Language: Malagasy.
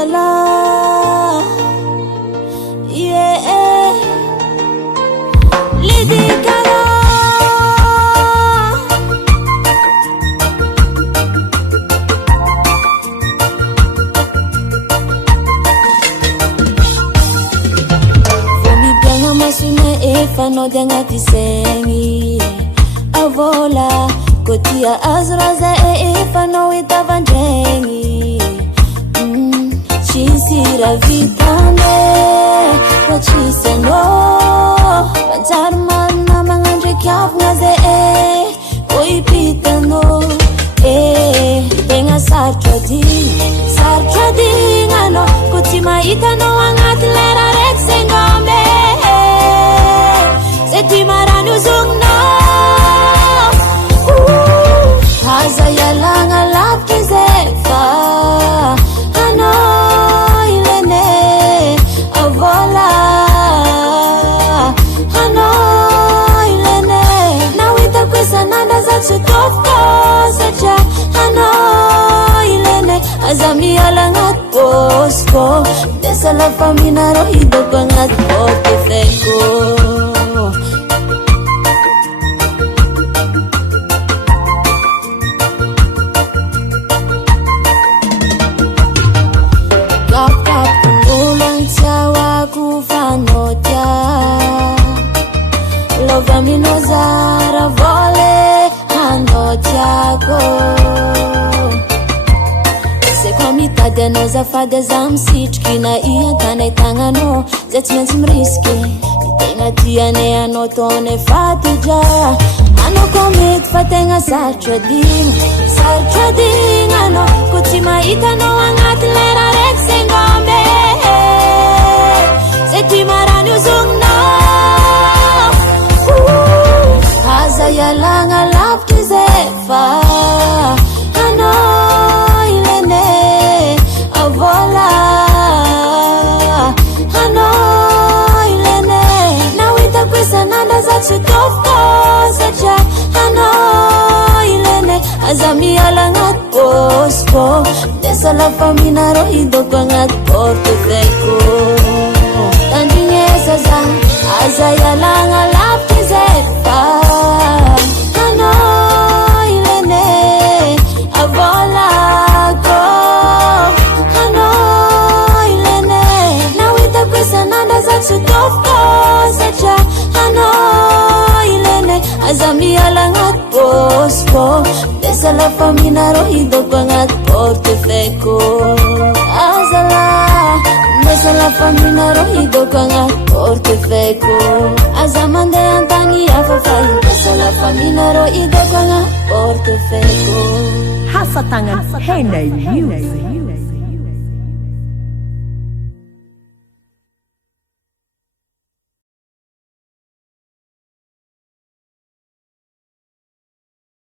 azala yeah lidikara Vomi bianga masuna efano dangati sengi Vola kotia azraza efano itavandrengi Chisira vitane Wachiseno Panjarmana mangandre kiavngaze Oipitano Tenga sartrading ano Kutima itano angatlera rexengome Setimaranu zungno Hazayalanga lapkizefa Ano ilene Vola Ano ilene Nawita kwesa nanda zatsutofko Sacha Ano ilene Azami alangat posko Desa la famina rohido bangat potefeko Minozara vole hanotiako Se komita denoza fade zamsichki na iya tane tangano Zetsmensi mriske Itenga tiane ano tone fatija Ano komit fatenga sartrading ano Kutima itano angatlera rexengombe Setimaranu zungno Hazayalanga lapkizefa Ano ilene Vola Ano ilene Nawita kwesa nanda zatsutofko Sacha Ano ilene Azami alangat posko Desa la famina rohido bangat portefeko Tandinye saza Hazayalanga lapkizefa Ano ilene Vola go Ano ilene Nawita kwesa nanda zatsutofko Sacha Ano ilene Azami alangat posko Desa la famina rohido bangat portefeko Azala Desa la famina rohido bangat portefeko Azamande antani afafai Desa la famina rohido bangat portefeko Hasatangan Henay Music